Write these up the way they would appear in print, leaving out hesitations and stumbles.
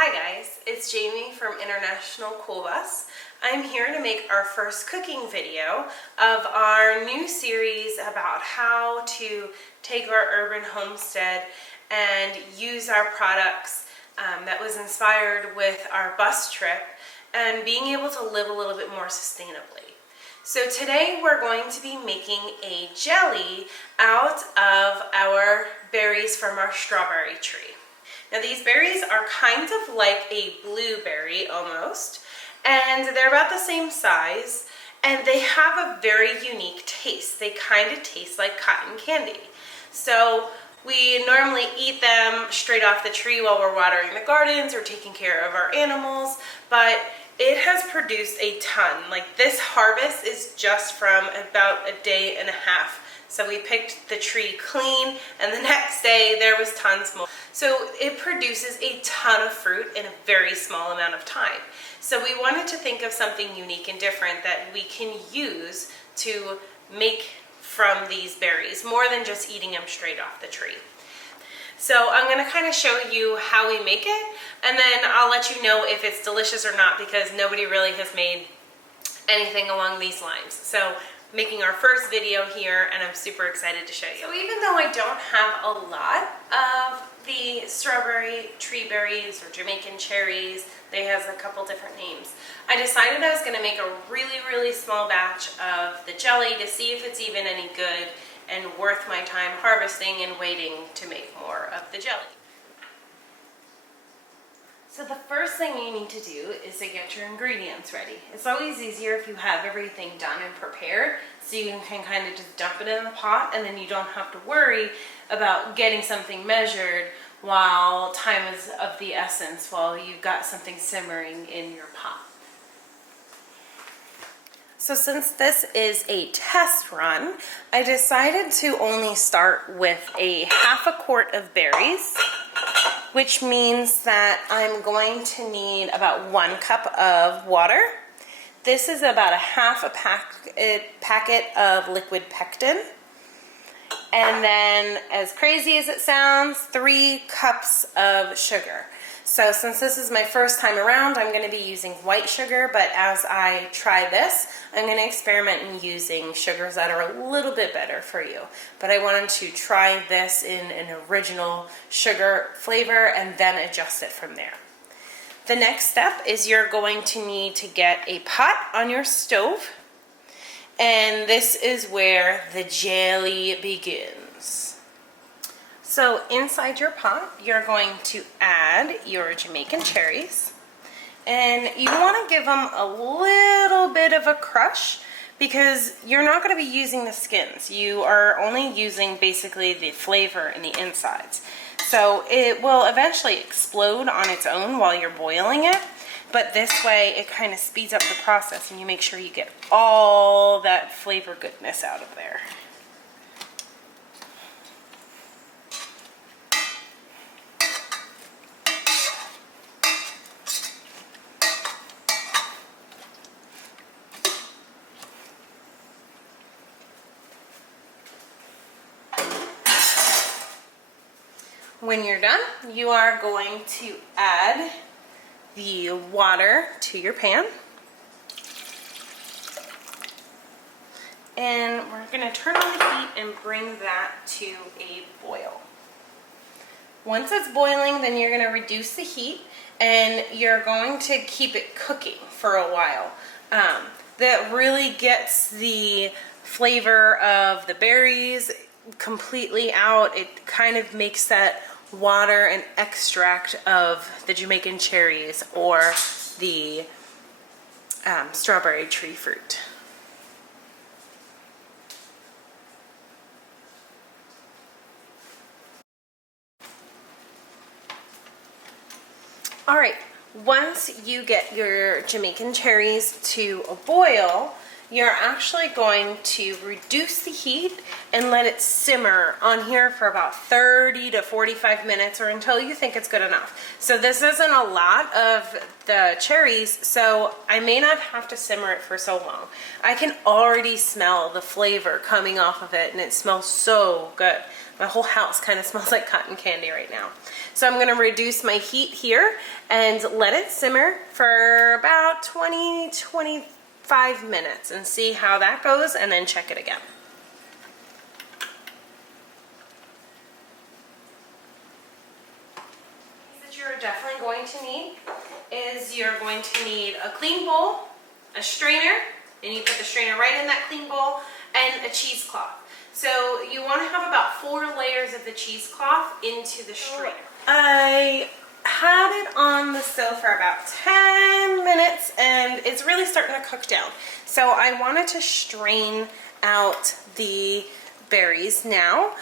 Hi guys, it's Jamie from International Cool Bus. I'm here to make our first cooking video of our new series about how to take our urban homestead and use our products that was inspired with our bus trip and being able to live a little bit more sustainably. So today we're going to be making a jelly out of our berries from our strawberry tree. Now these berries are kind of like a blueberry almost, and they're about the same size, and they have a very unique taste. They kind of taste like cotton candy. So we normally eat them straight off the tree while we're watering the gardens or taking care of our animals, but it has produced a ton. Like this harvest is just from about a day and a half. So we picked the tree clean, and the next day there was tons more. So it produces a ton of fruit in a very small amount of time. So we wanted to think of something unique and different that we can use to make from these berries, more than just eating them straight off the tree. So I'm going to kind of show you how we make it, and then I'll let you know if it's delicious or not, because nobody really has made anything along these lines. So making our first video here, and I'm super excited to show you. So even though I don't have a lot of the strawberry tree berries or Jamaican cherries, they have a couple different names, I decided I was going to make a really small batch of the jelly to see if it's even any good and worth my time harvesting and waiting to make more of the jelly. So the first thing you need to do is to get your ingredients ready. It's always easier if you have everything done and prepared, so you can kind of just dump it in the pot, and then you don't have to worry about getting something measured while time is of the essence, while you've got something simmering in your pot. So since this is a test run, I decided to only start with a half a quart of berries, which means that I'm going to need about 1 cup of water. This is about a half a packet of liquid pectin. And then, as crazy as it sounds, 3 cups of sugar. So since this is my first time around, I'm going to be using white sugar, but as I try this, I'm going to experiment in using sugars that are a little bit better for you. But I wanted to try this in an original sugar flavor and then adjust it from there. The next step is you're going to need to get a pot on your stove, and this is where the jelly begins. So inside your pot, you're going to add your Jamaican cherries, and you want to give them a little bit of a crush because you're not going to be using the skins. You are only using basically the flavor and the insides. So it will eventually explode on its own while you're boiling it, but this way it kind of speeds up the process and you make sure you get all that flavor goodness out of there. When you're done, you are going to add the water to your pan. And we're going to turn on the heat and bring that to a boil. Once it's boiling, then you're going to reduce the heat and you're going to keep it cooking for a while. That really gets the flavor of the berries completely out. It kind of makes that water and extract of the Jamaican cherries or the strawberry tree fruit. All right, once you get your Jamaican cherries to a boil, you're actually going to reduce the heat and let it simmer on here for about 30 to 45 minutes or until you think it's good enough. So this isn't a lot of the cherries, so I may not have to simmer it for so long. I can already smell the flavor coming off of it, and it smells so good. My whole house kind of smells like cotton candy right now. So I'm going to reduce my heat here and let it simmer for about 20-25 minutes and see how that goes, and then check it again. Things that you're definitely going to need is you're going to need a clean bowl, a strainer, and you put the strainer right in that clean bowl, and a cheesecloth. So you want to have about 4 layers of the cheesecloth into the strainer. I had it on the stove for about 10 minutes and it's really starting to cook down. So I wanted to strain out the berries now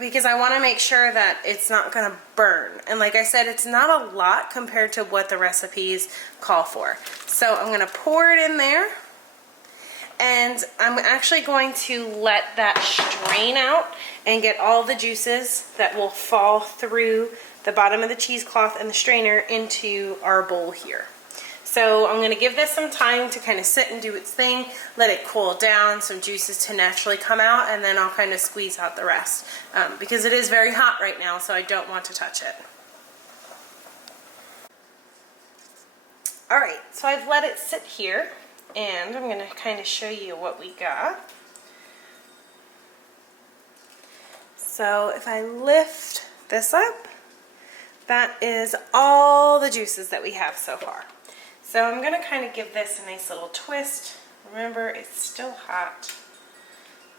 because I want to make sure that it's not going to burn. And like I said, it's not a lot compared to what the recipes call for. So I'm going to pour it in there. And I'm actually going to let that strain out and get all the juices that will fall through the bottom of the cheesecloth and the strainer into our bowl here. So I'm going to give this some time to kind of sit and do its thing, let it cool down, some juices to naturally come out, and then I'll kind of squeeze out the rest because it is very hot right now, so I don't want to touch it. Alright, so I've let it sit here. And I'm going to kind of show you what we got. So if I lift this up, that is all the juices that we have so far. So I'm going to kind of give this a nice little twist. Remember, it's still hot.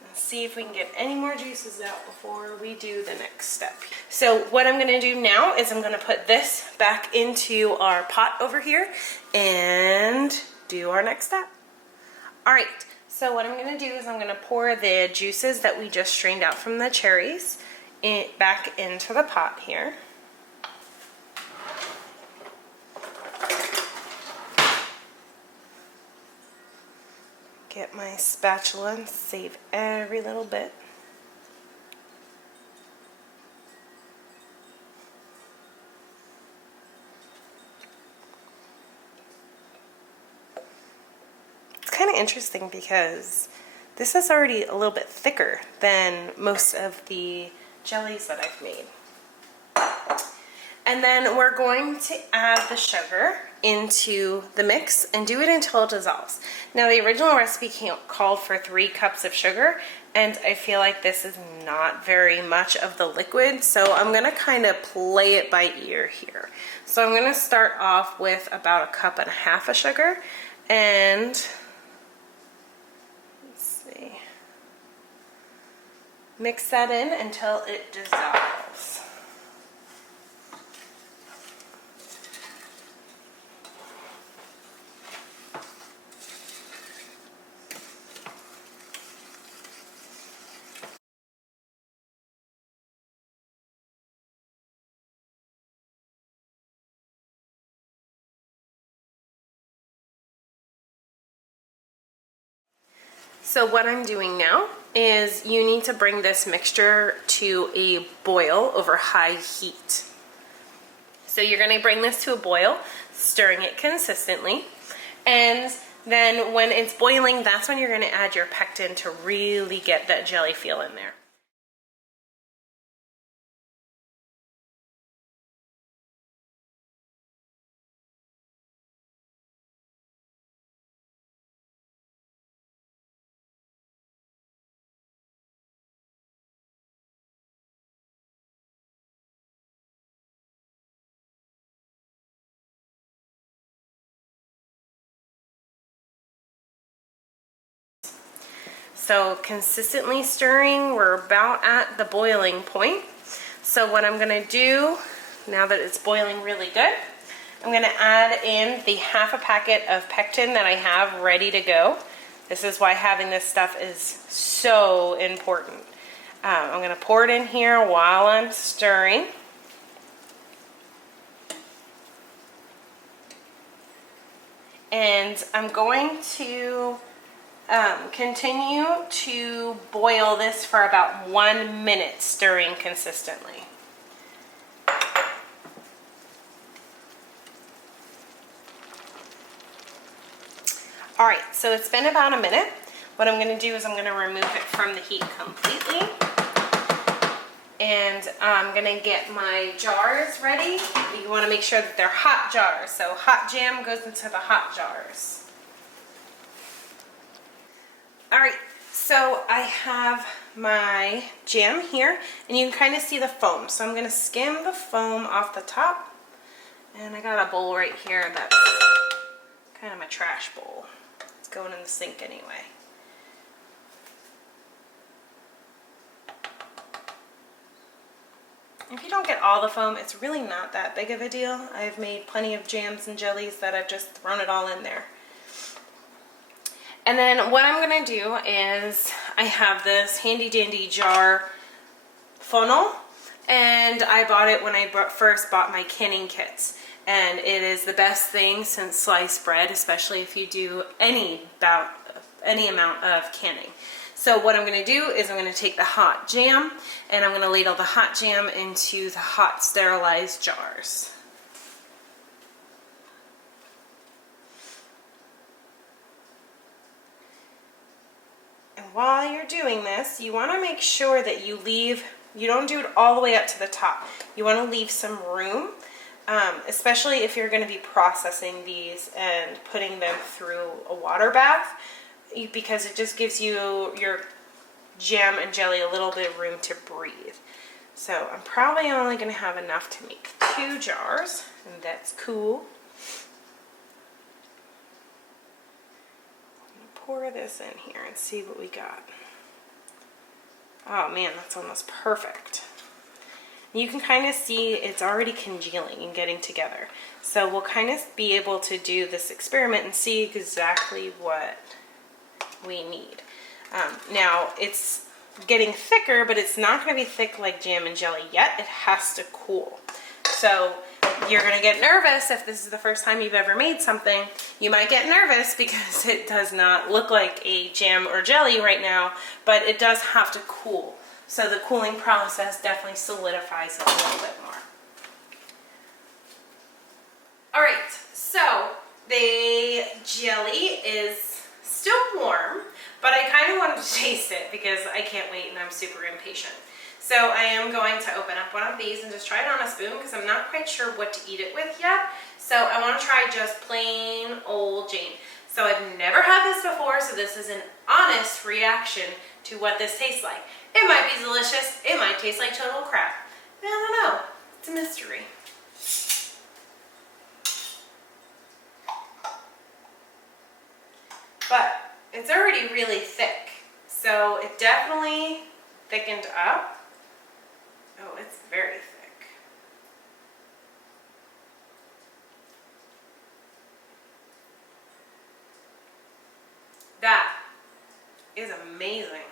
And see if we can get any more juices out before we do the next step. So what I'm going to do now is I'm going to put this back into our pot over here and do our next step. Alright, so what I'm going to do is I'm going to pour the juices that we just strained out from the cherries back into the pot here. Get my spatula and save every little bit. Kind of interesting because this is already a little bit thicker than most of the jellies that I've made. And then we're going to add the sugar into the mix and do it until it dissolves. Now the original recipe called for 3 cups of sugar, and I feel like this is not very much of the liquid, so I'm going to kind of play it by ear here. So I'm going to start off with about 1.5 cups of sugar, and mix that in until it dissolves. So what I'm doing now is you need to bring this mixture to a boil over high heat. So you're going to bring this to a boil, stirring it consistently, and then when it's boiling, that's when you're going to add your pectin to really get that jelly feel in there. So consistently stirring, we're about at the boiling point. So what I'm going to do, now that it's boiling really good, I'm going to add in the 1/2 packet of pectin that I have ready to go. This is why having this stuff is so important. I'm going to pour it in here while I'm stirring. And I'm going to Continue to boil this for about 1 minute, stirring consistently. All right, so it's been about a minute. What I'm going to do is I'm going to remove it from the heat completely. And I'm going to get my jars ready. You want to make sure that they're hot jars. So hot jam goes into the hot jars. All right, so I have my jam here, and you can kind of see the foam. So I'm going to skim the foam off the top. And I got a bowl right here that's kind of my trash bowl. It's going in the sink anyway. If you don't get all the foam, it's really not that big of a deal. I've made plenty of jams and jellies that I've just thrown it all in there. And then what I'm going to do is I have this handy dandy jar funnel, and I bought it when I first bought my canning kits. And it is the best thing since sliced bread, especially if you do any amount of canning. So what I'm going to do is I'm going to take the hot jam and I'm going to ladle the hot jam into the hot sterilized jars. And while you're doing this, you want to make sure that you don't do it all the way up to the top. You want to leave some room, especially if you're going to be processing these and putting them through a water bath, because it just gives you your jam and jelly a little bit of room to breathe. So I'm probably only going to have enough to make 2 jars, and that's cool. I'm going to pour this in here and see what we got. Oh man, that's almost perfect. You can kind of see it's already congealing and getting together. So we'll kind of be able to do this experiment and see exactly what we need. Now it's getting thicker, but it's not going to be thick like jam and jelly yet. It has to cool. So you're going to get nervous if this is the first time you've ever made something. You might get nervous because it does not look like a jam or jelly right now, but it does have to cool. So the cooling process definitely solidifies it a little bit more. All right, so the jelly is still warm, but I kind of wanted to taste it because I can't wait and I'm super impatient. So I am going to open up one of these and just try it on a spoon because I'm not quite sure what to eat it with yet. So I want to try just plain old Jane. So I've never had this before, so this is an honest reaction to what this tastes like. It might be delicious, it might taste like total crap. I don't know, it's a mystery. But it's already really thick, so it definitely thickened up. Oh, it's very thick. That is amazing.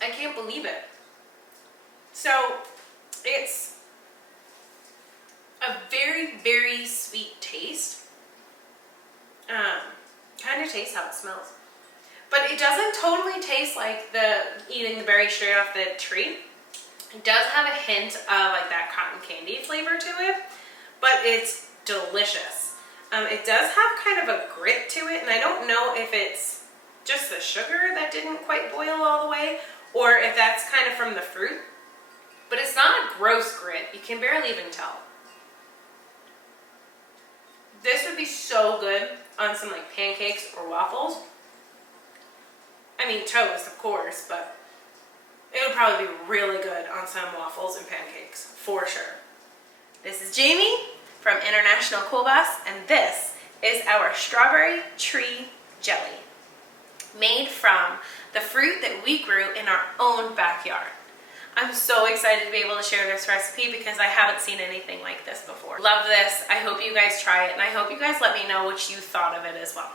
I can't believe it. So it's a very, very sweet taste. Kind of tastes how it smells. But it doesn't totally taste like eating the berry straight off the tree. It does have a hint of like that cotton candy flavor to it, but it's delicious. It does have kind of a grit to it, and I don't know if it's just the sugar that didn't quite boil all the way, or if that's kind of from the fruit. But it's not a gross grit. You can barely even tell. This would be so good on some like pancakes or waffles. I mean toast, of course, but it would probably be really good on some waffles and pancakes, for sure. This is Jamie from International Cool Bus, and this is our strawberry tree jelly, made from the fruit that we grew in our own backyard. I'm so excited to be able to share this recipe because I haven't seen anything like this before. Love this. I hope you guys try it, and I hope you guys let me know what you thought of it as well.